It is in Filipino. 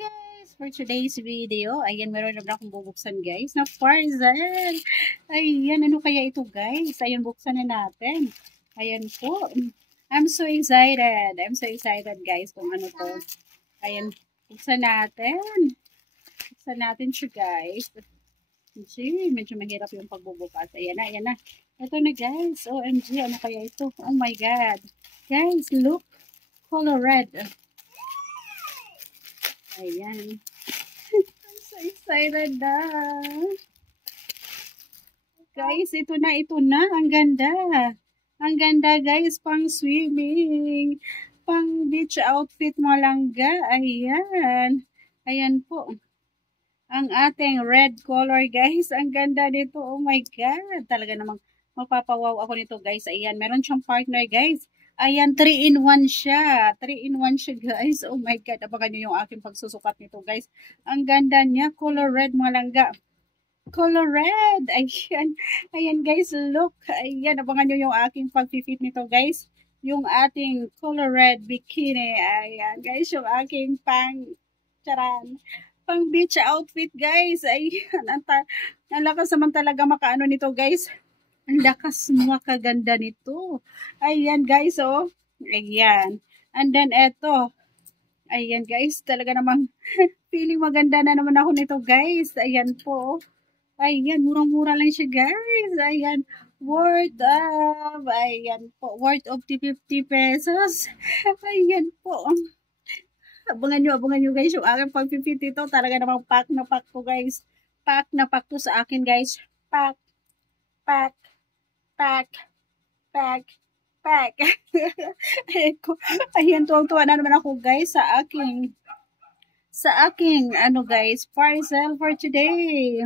Guys, for today's video, ayan, meron naman akong bubuksan guys na parcel. Ayan, ano kaya ito guys? Ayan, buksan na natin. Ayan po. I'm so excited. I'm so excited guys kung ano to. Ayan, buksan natin. Buksan natin siya guys. Medyo mahirap yung pagbubukas. Ayan na, ayan na. Ito na guys. OMG, ano kaya ito? Oh my God. Guys, look. Color red. Ayan. I'm so excited na. Guys, ito na, ito na. Ang ganda. Ang ganda, guys. Pang swimming. Pang beach outfit mo langga. Ayan. Ayan po. Ang ating red color, guys. Ang ganda nito. Oh my God. Talaga namang mapapawaw ako nito, guys. Ayan. Meron siyang partner, guys. Ayan, 3-in-1 siya. 3-in-1 siya, guys. Oh my God. Abangan nyo yung aking pagsusukat nito, guys. Ang ganda niya. Color red, mga langga. Color red. Ayan. Ayan, guys. Look. Ayan. Abangan nyo yung aking pag-fit nito, guys. Yung ating color red bikini. Ayan, guys. Yung aking charan. Pang beach outfit, guys. Ayan. Ang lakas naman talaga makaano nito, guys. Ang lakas makaganda nito. Ayan guys, oh. Ayan. And then eto. Ayan guys, talaga namang feeling maganda na naman ako nito guys. Ayan po. Ayan, murang-mura lang siya guys. Ayan, worth of, ayan po, worth of 50 pesos. Ayan po. Abangan nyo guys, yung aking pag-50 ito. Talaga namang pack na pack to guys. Pack na pack to sa akin guys. Pack. Ayan, tuwang-tuwa na naman ako guys sa aking ano guys, parcel for today.